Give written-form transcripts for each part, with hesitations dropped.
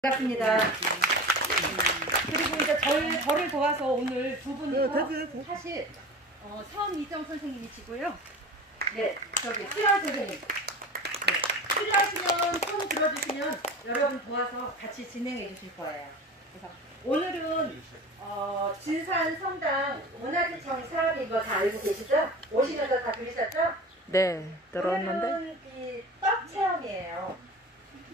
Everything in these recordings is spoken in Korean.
반갑습니다. 그리고 이제 저를 도와서 오늘 두 분이서 사실 서은미정 선생님이시고요. 네, 저기 수연 선생님. 네, 필요하시면 손 들어주시면 여러분 도와서 같이 진행해 주실 거예요. 그래서 오늘은 진산 성당 문화재청 사업인 거 다 알고 계시죠? 오시면서 다 들으셨죠? 네, 들었는데. 오늘은 이 떡 체험이에요.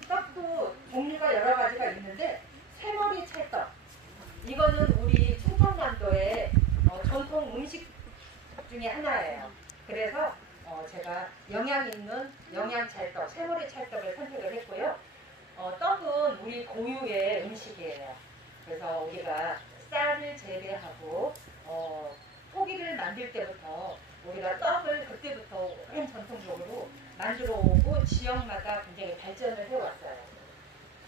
떡도 종류가 여러 가지가 있는데 새머리 찰떡, 이거는 우리 충청남도의 전통 음식 중에 하나예요. 그래서 제가 영양 있는 영양찰떡, 새머리 찰떡을 선택을 했고요. 떡은 우리 고유의 음식이에요. 그래서 우리가 쌀을 재배하고 포기를 만들 때부터 우리가 떡을 그때부터 오랜 전통적으로 만들어 오고 지역마다 굉장히 발전을 해왔어요.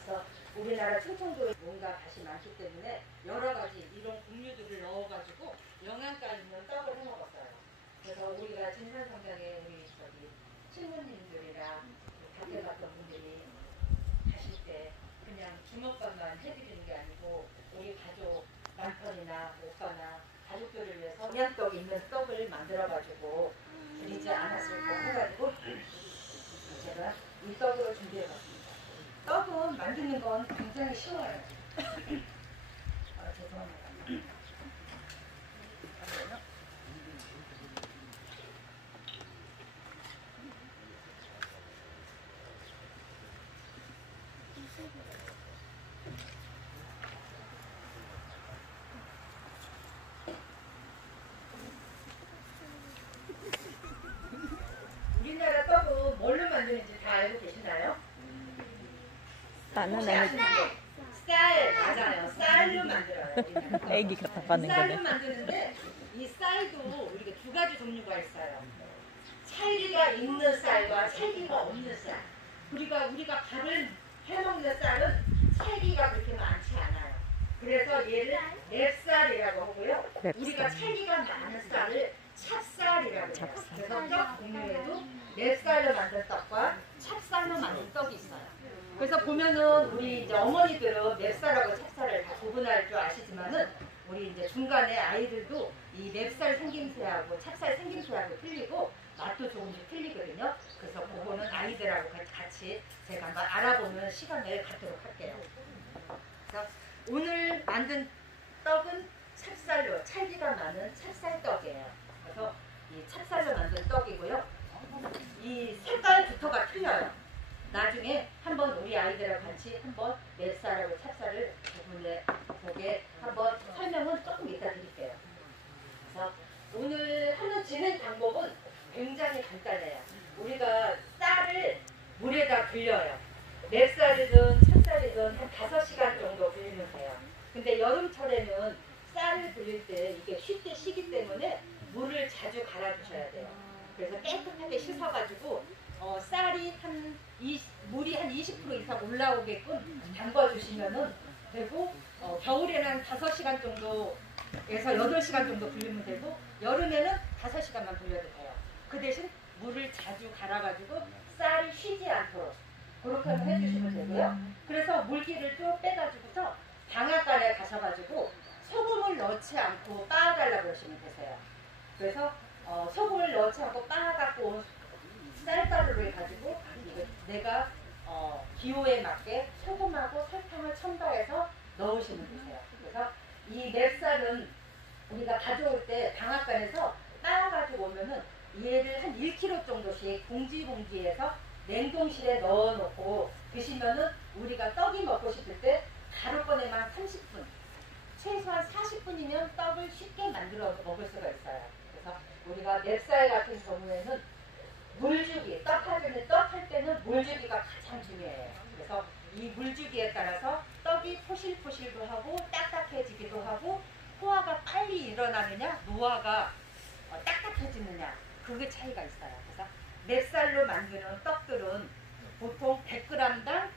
그래서 우리나라 충청도에 뭔가 밭이 많기 때문에 여러 가지 이런 곡류들을 넣어가지고 영양가 있는 떡을 해 먹었어요. 그래서 우리가 진산성당에 우리 저기 신부님들이랑 밭에 갔던 분들이 하실 때 그냥 주먹밥만 해드리는 게 아니고 우리 가족 남편이나 오빠나 가족들을 위해서 영양떡 있는 떡을 만들어가지고 드리지 않았을까 해가지고 제가 이 떡으로 준비해봤습니다. 떡은 만드는 건 굉장히 쉬워요. 죄송합니다. 우리나라 떡은 뭘로 만드는지 다 알고 계시나요? 나는 쌀, 맞아요. 쌀로 만들어요. 애기가 답하는 쌀로 거네. 만드는데 이 쌀도 우리가 두 가지 종류가 있어요. 찰기가 있는 쌀과 찰기가 없는 쌀. 우리가 밥을 해먹는 쌀은 찰기가 그렇게 많지 않아요. 그래서 얘를 맵쌀이라고 하고요. 맵쌀. 우리가 찰기가 많은 쌀을 찹쌀이라고 해요. 그래서 떡 종류에도 맵쌀로 만든 떡과 찹쌀로 만든 떡이 있어요. 그래서 보면은 우리 이제 어머니들은 맵쌀하고 찹쌀을 다 구분할 줄 아시지만은 우리 이제 중간에 아이들도 이 맵쌀 생김새하고 찹쌀 생김새하고 틀리고 맛도 조금씩 틀리거든요. 그래서 그거는 아이들하고 같이 제가 한번 알아보는 시간을 갖도록 할게요. 그래서 오늘 만든 떡은 찹쌀로 찰기가 많은 찹쌀떡이에요. 그래서 이 찹쌀로 만든 떡이고요. 이 색깔부터가 틀려요. 나중에 한번 우리 아이들하고 같이 한번 맵쌀하고 찹쌀을 구분해 보게 한번 설명은 조금 이따 드릴게요. 그래서 오늘 하는 진행 방법은 굉장히 간단해요. 우리가 쌀을 물에다 불려요. 맵쌀이든 찹쌀이든 한 5시간 정도 불리면 돼요. 근데 여름철에는 쌀을 불릴 때 이게 쉽게 식기 때문에 물을 자주 갈아주셔야 돼요. 그래서 깨끗하게 씻어가지고 쌀이 물이 한 20% 이상 올라오게끔 담궈주시면 되고 겨울에는 한 5시간 정도에서 8시간 정도 불리면 되고 여름에는 5시간만 불려도 돼요. 그 대신 물을 자주 갈아가지고 쌀이 쉬지 않도록 그렇게 해주시면 되고요. 그래서 물기를 쭉 빼가지고서 방앗간에 가셔가지고 소금을 넣지 않고 빻아달라고 그러시면 되세요. 그래서 소금을 넣지 않고 빻아갖고 쌀가루를 가지고 내가 기호에 맞게 소금하고 설탕을 첨가해서 넣으시면 되세요. 그래서 이 맵쌀은 우리가 가져올 때 방앗간에서 빻아가지고 오면은 얘를 한 1kg 정도씩 봉지봉지에서 냉동실에 넣어놓고 드시면은 우리가 떡이 먹고 싶을 때 가루꺼내만 30분, 최소한 40분이면 떡을 쉽게 만들어 먹을 수가 있어요. 그래서 우리가 맵쌀 같은 경우에는 물주기, 떡할 때는 물주기가 가장 중요해요. 그래서 이 물주기에 따라서 떡이 포실포실도 하고 딱딱해지기도 하고 포화가 빨리 일어나느냐 노화가 딱딱해지느냐 그게 차이가 있어요. 그래서 맵쌀로 만드는 떡들은 보통 100g당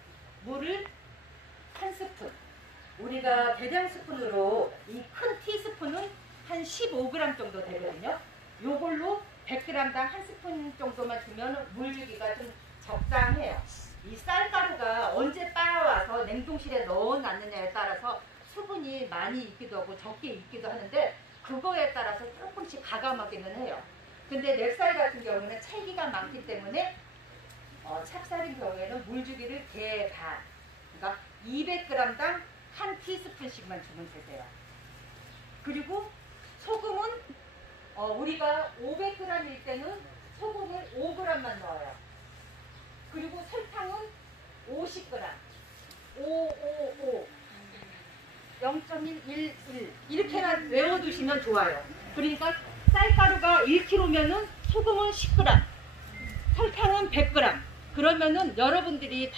물을 한 스푼, 우리가 대량 스푼으로 이 큰 티스푼은 한 15g 정도 되거든요. 요걸로 100g당 한 스푼 정도만 주면 물주기가 좀 적당해요. 이 쌀가루가 언제 빻아와서 냉동실에 넣어놨느냐에 따라서 수분이 많이 있기도 하고 적게 있기도 하는데 그거에 따라서 조금씩 가감하기는 해요. 근데 맵쌀 같은 경우는 찰기가 많기 때문에 찹쌀인 경우에는 물주기를 대반, 그러니까 200g당 한 티스푼씩만 주면 되세요. 그리고 소금은 우리가 500g일 때는 소금을 5g만 넣어요. 그리고 설탕은 50g, 555, 0.111 이렇게만 외워두시면 좋아요. 그러니까 쌀가루가 1kg면은 소금은 10g, 설탕은 100g. 그러면은 여러분들이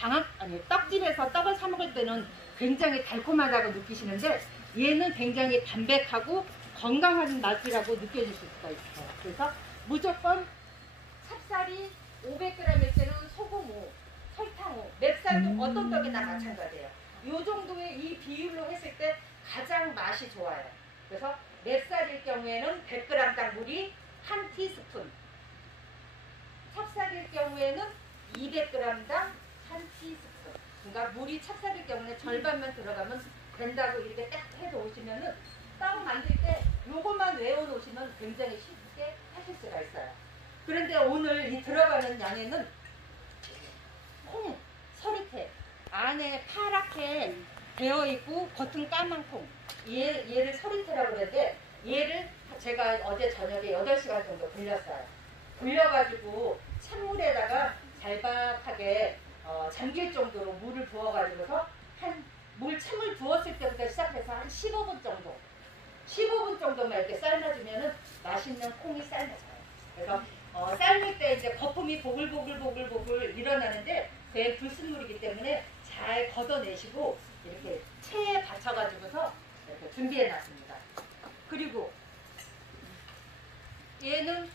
떡집에서 떡을 사 먹을 때는 굉장히 달콤하다고 느끼시는데 얘는 굉장히 담백하고 건강한 맛이라고 느껴질 수가 있어요. 그래서 무조건 찹쌀이 500g일 때는 소금 5, 설탕 5, 맵쌀도 어떤 떡이나 마찬가지예요. 이 정도의 이 비율로 했을 때 가장 맛이 좋아요. 그래서 맵쌀일 경우에는 100g당 물이 한 티스푼, 찹쌀일 경우에는 200g당 한 티스푼. 그러니까 물이 찹쌀일 경우는 절반만 들어가면 된다고 이렇게 딱 해서 오시면은 떡 만들 때 요것만 외워놓으시면 굉장히 쉽게 하실 수가 있어요. 그런데 오늘 이 들어가는 양에는 콩, 서리태, 안에 파랗게 되어있고 겉은 까만 콩, 얘를 서리태라고 그러는데 얘를 제가 어제 저녁에 8시간 정도 불렸어요. 불려가지고 찬물에다가 잘박하게 잠길 정도로 물을 부어가지고서 찬물 부었을 때부터 시작해서 한 15분 정도 15분 정도만 이렇게 삶아주면은 맛있는 콩이 삶아져요. 그래서 삶을 때 이제 거품이 보글보글 일어나는데 그게 불순물이기 때문에 잘 걷어내시고 이렇게 체에 받쳐가지고서 이렇게 준비해놨습니다. 그리고 얘는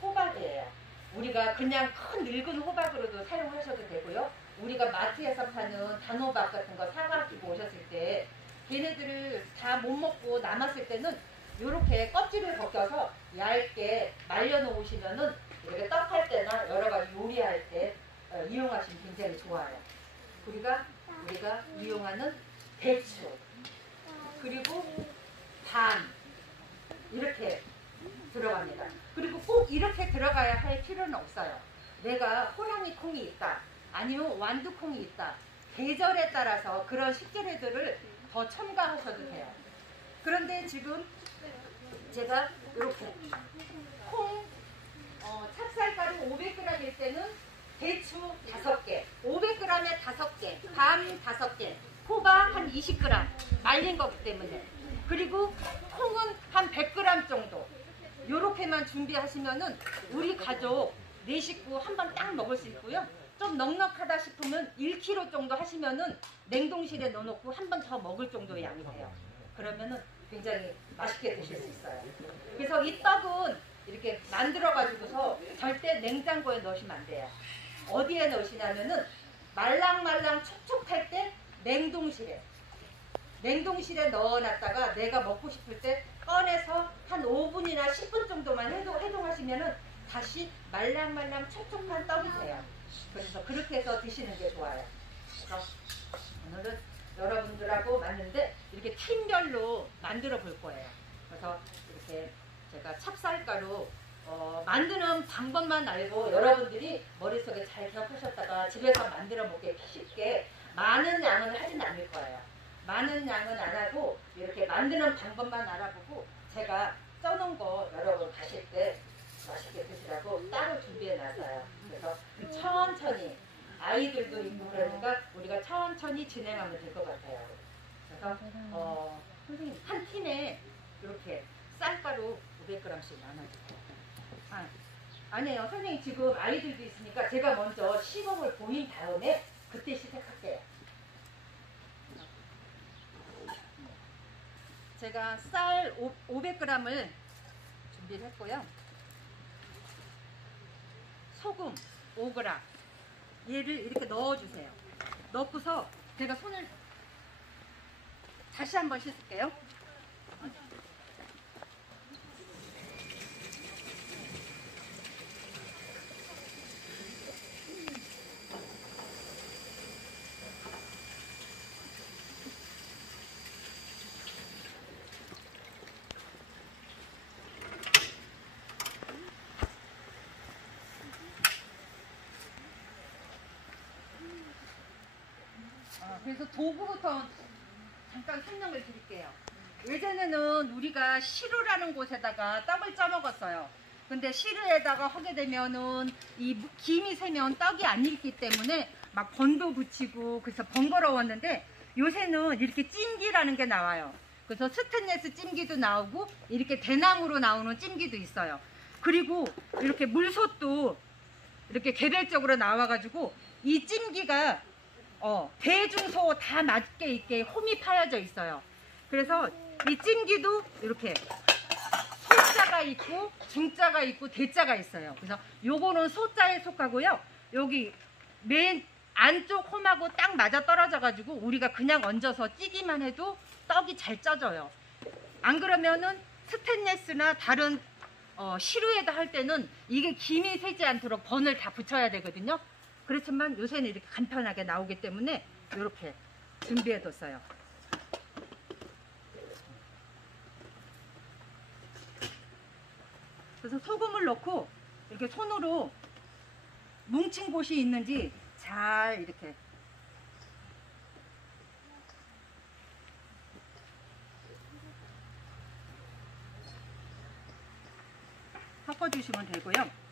호박이에요. 우리가 그냥 큰 늙은 호박으로도 사용하셔도 되고요. 우리가 마트에서 파는 단호박 같은 거 사가지고 오셨을 때 걔네들을 다 못 먹고 남았을 때는 이렇게 껍질을 벗겨서 얇게 말려놓으시면은 이렇게 떡할 때나 여러 가지 요리할 때 이용하시면 굉장히 좋아요. 우리가 이용하는 대추 그리고 밤 이렇게 들어갑니다. 그리고 꼭 이렇게 들어가야 할 필요는 없어요. 내가 호랑이 콩이 있다 아니면 완두콩이 있다 계절에 따라서 그런 식재료들을 더 첨가하셔도 돼요. 그런데 지금 제가 이렇게 콩 찹쌀가루 500g일 때는 대추 5개, 500g에 5개, 밤 5개, 호박 한 20g 말린 거기 때문에 그리고 콩은 한 100g 정도 요렇게만 준비하시면은 우리 가족 4식구 한 번 딱 먹을 수 있고요. 좀 넉넉하다 싶으면 1kg 정도 하시면은 냉동실에 넣어놓고 한 번 더 먹을 정도의 양이 돼요. 그러면은 굉장히 맛있게 드실 수 있어요. 그래서 이 떡은 이렇게 만들어가지고서 절대 냉장고에 넣으시면 안 돼요. 어디에 넣으시냐면은 말랑말랑 촉촉할 때 냉동실에 넣어놨다가 내가 먹고 싶을 때 꺼내서 한 5분이나 10분 정도만 해동하시면은 다시 말랑말랑 촉촉한 떡이 돼요. 그래서 그렇게 해서 드시는 게 좋아요. 그래서 오늘은 여러분들하고 맞는데 이렇게 팀별로 만들어 볼 거예요. 그래서 이렇게 제가 찹쌀가루 만드는 방법만 알고 여러분들이 머릿속에 잘 기억하셨다가 집에서 만들어 먹기 쉽게 많은 양은 하진 않을 거예요. 많은 양은 안 하고 이렇게 만드는 방법만 알아보고 제가 써놓은 거 여러분 가실 때 맛있게 드시라고 따로 준비해 놨어요. 그래서 천천히 아이들도 있고 그러니까 우리가 천천히 진행하면 될 것 같아요. 그래서 선생님 한 팀에 이렇게 쌀가루 500g씩 나눠주세요. 아니에요. 선생님 지금 아이들도 있으니까 제가 먼저 시범을 보인 다음에 그때 시작할게요. 제가 쌀 500g을 준비를 했고요. 소금 5g 얘를 이렇게 넣어주세요. 넣고서 제가 손을 다시 한번 씻을게요. 그래서 도구부터 잠깐 설명을 드릴게요. 예전에는 우리가 시루라는 곳에다가 떡을 쪄 먹었어요. 근데 시루에다가 하게 되면은 이 김이 새면 떡이 안 익기 때문에 막 번도 붙이고 그래서 번거로웠는데 요새는 이렇게 찜기라는 게 나와요. 그래서 스테인리스 찜기도 나오고 이렇게 대나무로 나오는 찜기도 있어요. 그리고 이렇게 물솥도 이렇게 개별적으로 나와가지고 이 찜기가 대중소 다 맞게 있게 홈이 파여져 있어요. 그래서 이 찜기도 이렇게 소자가 있고 중자가 있고 대자가 있어요. 그래서 요거는 소자에 속하고요. 여기 맨 안쪽 홈하고 딱 맞아 떨어져 가지고 우리가 그냥 얹어서 찌기만 해도 떡이 잘 쪄져요. 안 그러면은 스테인리스나 다른 시루에다 할 때는 이게 김이 새지 않도록 번을 다 붙여야 되거든요. 그렇지만 요새는 이렇게 간편하게 나오기 때문에 이렇게 준비해 뒀어요. 그래서 소금을 넣고 이렇게 손으로 뭉친 곳이 있는지 잘 이렇게 섞어주시면 되고요.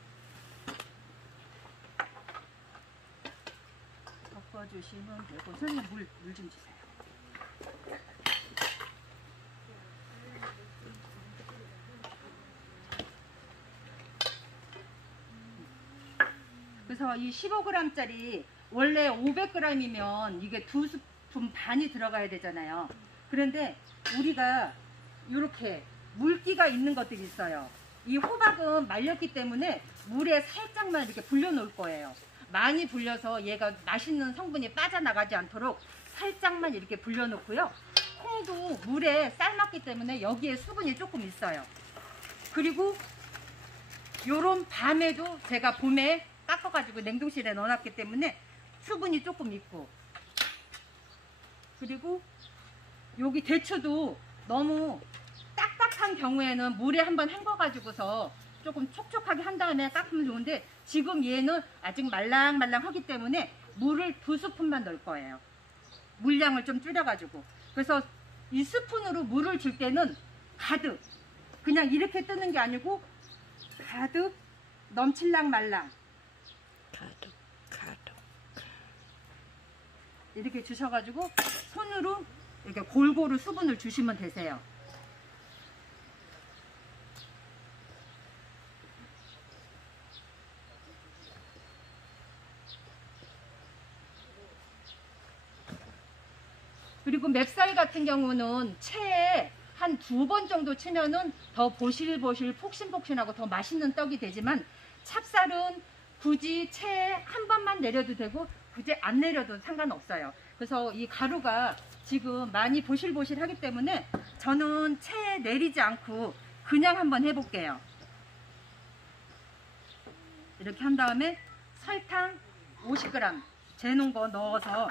섞어주시면 되고, 선생님 물 좀 주세요. 그래서 이 15g짜리 원래 500g이면 이게 2스푼 반이 들어가야 되잖아요. 그런데 우리가 이렇게 물기가 있는 것들이 있어요. 이 호박은 말렸기 때문에 물에 살짝만 이렇게 불려 놓을 거예요. 많이 불려서 얘가 맛있는 성분이 빠져나가지 않도록 살짝만 이렇게 불려 놓고요. 콩도 물에 삶았기 때문에 여기에 수분이 조금 있어요. 그리고 요런 밤에도 제가 봄에 깎아가지고 냉동실에 넣어놨기 때문에 수분이 조금 있고, 그리고 여기 대추도 너무 딱딱한 경우에는 물에 한번 헹궈가지고서 조금 촉촉하게 한 다음에 깎으면 좋은데, 지금 얘는 아직 말랑말랑하기 때문에 물을 2스푼만 넣을 거예요. 물량을 좀 줄여가지고. 그래서 이 스푼으로 물을 줄 때는 가득, 그냥 이렇게 뜨는 게 아니고 가득 넘칠랑 말랑 가득. 이렇게 주셔가지고 손으로 이렇게 골고루 수분을 주시면 되세요. 그리고 맵쌀 같은 경우는 체에 한 2번 정도 치면은 더 보실보실 폭신폭신하고 더 맛있는 떡이 되지만, 찹쌀은 굳이 체에 한 번만 내려도 되고 굳이 안 내려도 상관없어요. 그래서 이 가루가 지금 많이 보실보실 하기 때문에 저는 체에 내리지 않고 그냥 한번 해볼게요. 이렇게 한 다음에 설탕 50g 재놓은 거 넣어서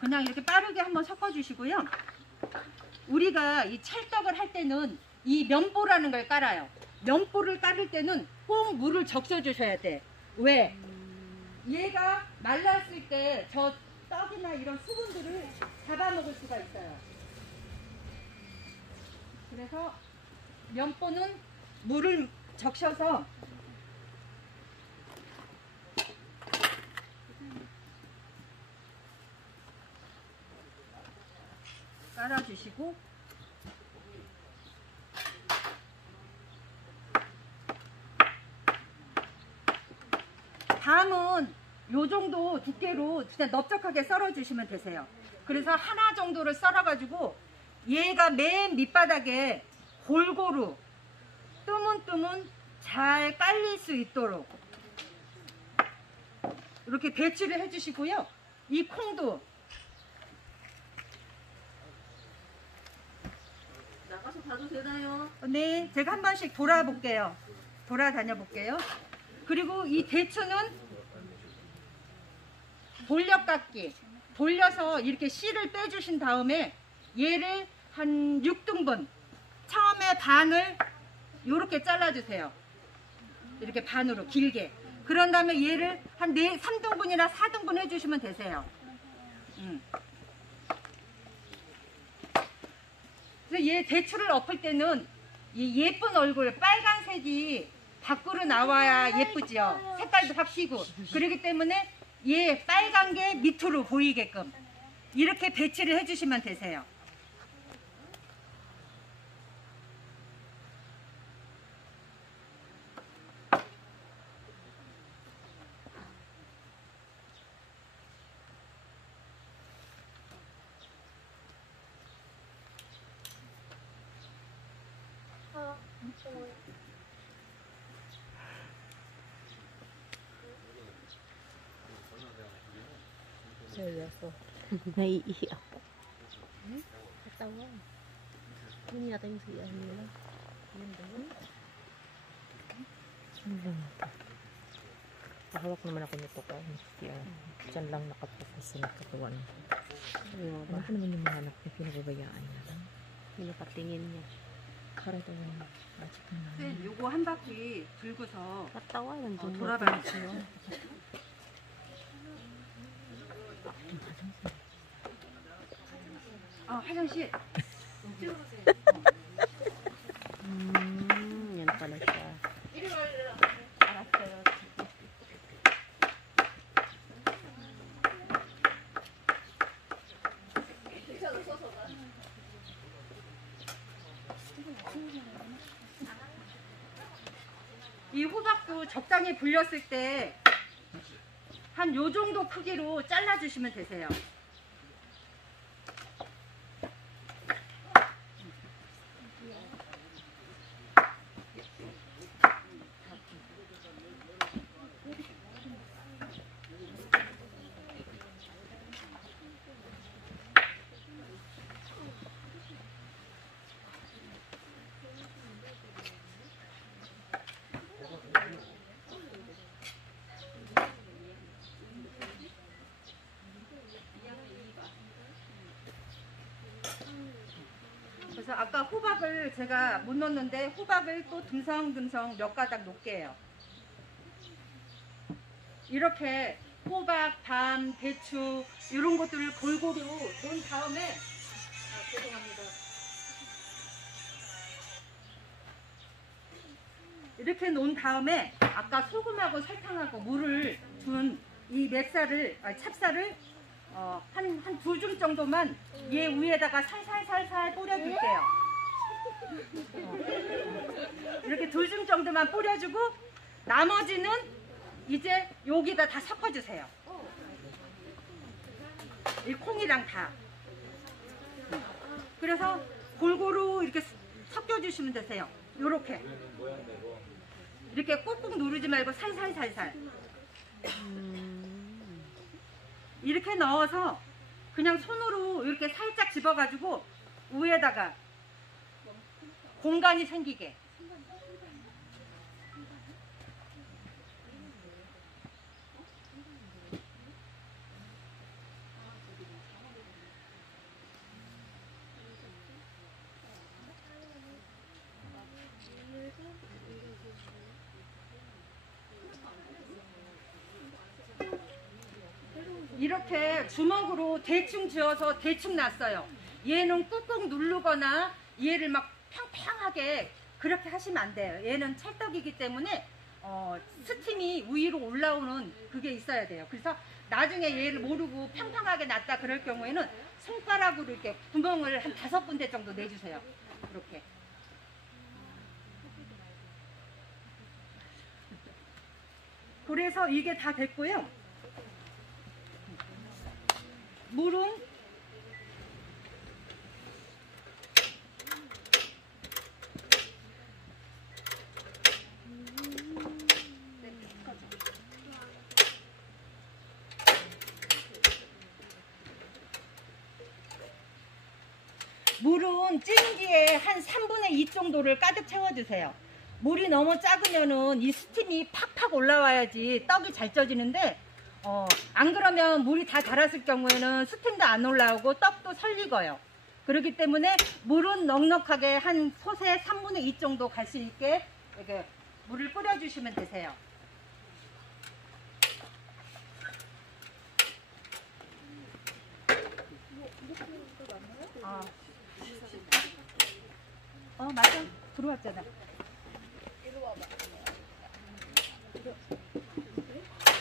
그냥 이렇게 빠르게 한번 섞어주시고요. 우리가 이 찰떡을 할 때는 이 면보라는 걸 깔아요. 면보를 깔을 때는 꼭 물을 적셔주셔야 돼. 왜? 얘가 말랐을 때 저 떡이나 이런 수분들을 잡아먹을 수가 있어요. 그래서 면보는 물을 적셔서 깔아주시고, 다음은 요 정도 두께로 그냥 넓적하게 썰어주시면 되세요. 그래서 하나 정도를 썰어가지고 얘가 맨 밑바닥에 골고루 뜨문뜨문 잘 깔릴 수 있도록 이렇게 배치를 해주시고요. 이 콩도 나가서 봐도 되나요? 네, 제가 한 번씩 돌아볼게요. 돌아다녀 볼게요. 그리고 이 대추는 돌려깎기, 돌려서 이렇게 씨를 빼주신 다음에 얘를 한 6등분, 처음에 반을 요렇게 잘라주세요. 이렇게 반으로 길게. 그런 다음에 얘를 한 3등분이나 4등분 해주시면 되세요. 그래서 얘 대추를 엎을 때는 이 예쁜 얼굴 빨간색이 밖으로 나와야 예쁘죠. 색깔도 확 튀고. 그렇기 때문에 얘 빨간 게 밑으로 보이게끔 이렇게 배치를 해주시면 되세요. Seryoso. Naiiyak. Katawa. Yun yata yung siya nila. Yun ba yun? Ano ba natin? Pahawak naman ako nito ka. Diyan lang nakapokus sa nagkatuwan. Ano ba naman yung mga anak na pinababayaan niya? Pinapatingin niya. Parang ito yung magic na namin. 쌤, 요거 한 바퀴 들고서 Katawa lang doon. 돌아봐야지요. 화장실. Yan pala siya. 알았어요. 이 호박도 적당히 불렸을 때 한 요 정도 크기로 잘라주시면 되세요. 그래서 아까 호박을 제가 못 넣었는데 호박을 또 듬성듬성 몇 가닥 놓을게요. 이렇게 호박, 밤, 대추 이런 것들을 골고루 놓은 다음에 죄송합니다. 이렇게 놓은 다음에 아까 소금하고 설탕하고 물을 둔 이 맵쌀을, 찹쌀을 한 2줌 정도만 얘 위에다가 살살살살 뿌려줄게요. 이렇게 2줌 정도만 뿌려주고 나머지는 이제 여기다 다 섞어주세요. 이 콩이랑 다. 그래서 골고루 이렇게 섞여주시면 되세요. 요렇게. 이렇게 꾹꾹 누르지 말고 살살살살. 이렇게 넣어서 그냥 손으로 이렇게 살짝 집어가지고 위에다가 공간이 생기게. 이렇게 주먹으로 대충 쥐어서 대충 놨어요. 얘는 꾹꾹 누르거나 얘를 막 평평하게 그렇게 하시면 안 돼요. 얘는 찰떡이기 때문에 스팀이 위로 올라오는 그게 있어야 돼요. 그래서 나중에 얘를 모르고 평평하게 놨다 그럴 경우에는 손가락으로 이렇게 구멍을 한 5군데 정도 내주세요. 이렇게. 그래서 이게 다 됐고요. 물은 찌개에 한 3분의 2 정도를 가득 채워주세요. 물이 너무 작으면은 이 스팀이 팍팍 올라와야지 떡이 잘 쪄지는데 안 그러면 물이 다 달았을 경우에는 스팀도 안 올라오고 떡도 설리고요. 그렇기 때문에 물은 넉넉하게 한 솥에 3분의 2 정도 갈 수 있게 이렇게 물을 뿌려주시면 되세요. 맞아. 들어왔잖아.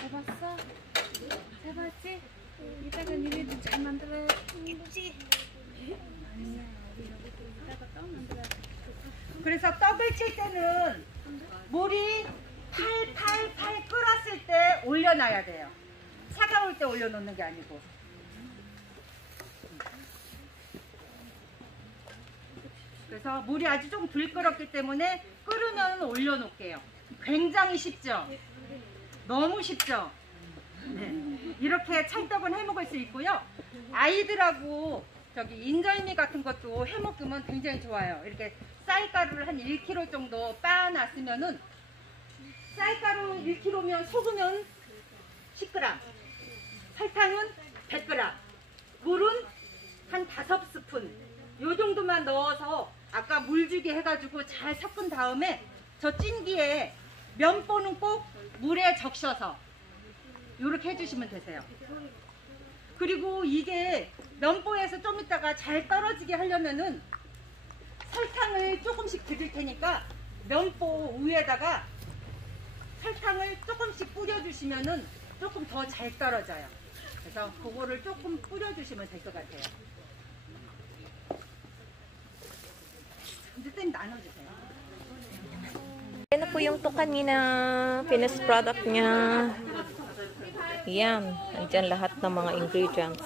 해봤어? 해봤지? 이따가 니네도 잘 만들어야지. 아니야, 우리 여기도 이따가 떡 만들어야지. 그래서 떡을 칠 때는 물이 팔팔팔 끓었을 때 올려놔야 돼요. 차가울 때 올려놓는 게 아니고. 그래서 물이 아주 좀 덜 끓었기 때문에 끓으면 올려놓을게요. 굉장히 쉽죠? 너무 쉽죠? 네. 이렇게 찰떡은 해먹을 수 있고요. 아이들하고 저기 인절미 같은 것도 해먹으면 굉장히 좋아요. 이렇게 쌀가루를 한 1kg 정도 빻아놨으면은 쌀가루 1kg면 소금은 10g, 설탕은 100g, 물은 한 5스푼 요 정도만 넣어서 아까 물주기 해가지고 잘 섞은 다음에 저 찐기에 면보는 꼭 물에 적셔서 요렇게 해주시면 되세요. 그리고 이게 면보에서 좀 이따가 잘 떨어지게 하려면은 설탕을 조금씩 드릴 테니까 면보 위에다가 설탕을 조금씩 뿌려주시면은 조금 더 잘 떨어져요. 그래서 그거를 조금 뿌려주시면 될 것 같아요. 이제 쌤 나눠주세요. Yan na po yung tukan niya, finished product niya. Yan, andyan lahat ng mga ingredients.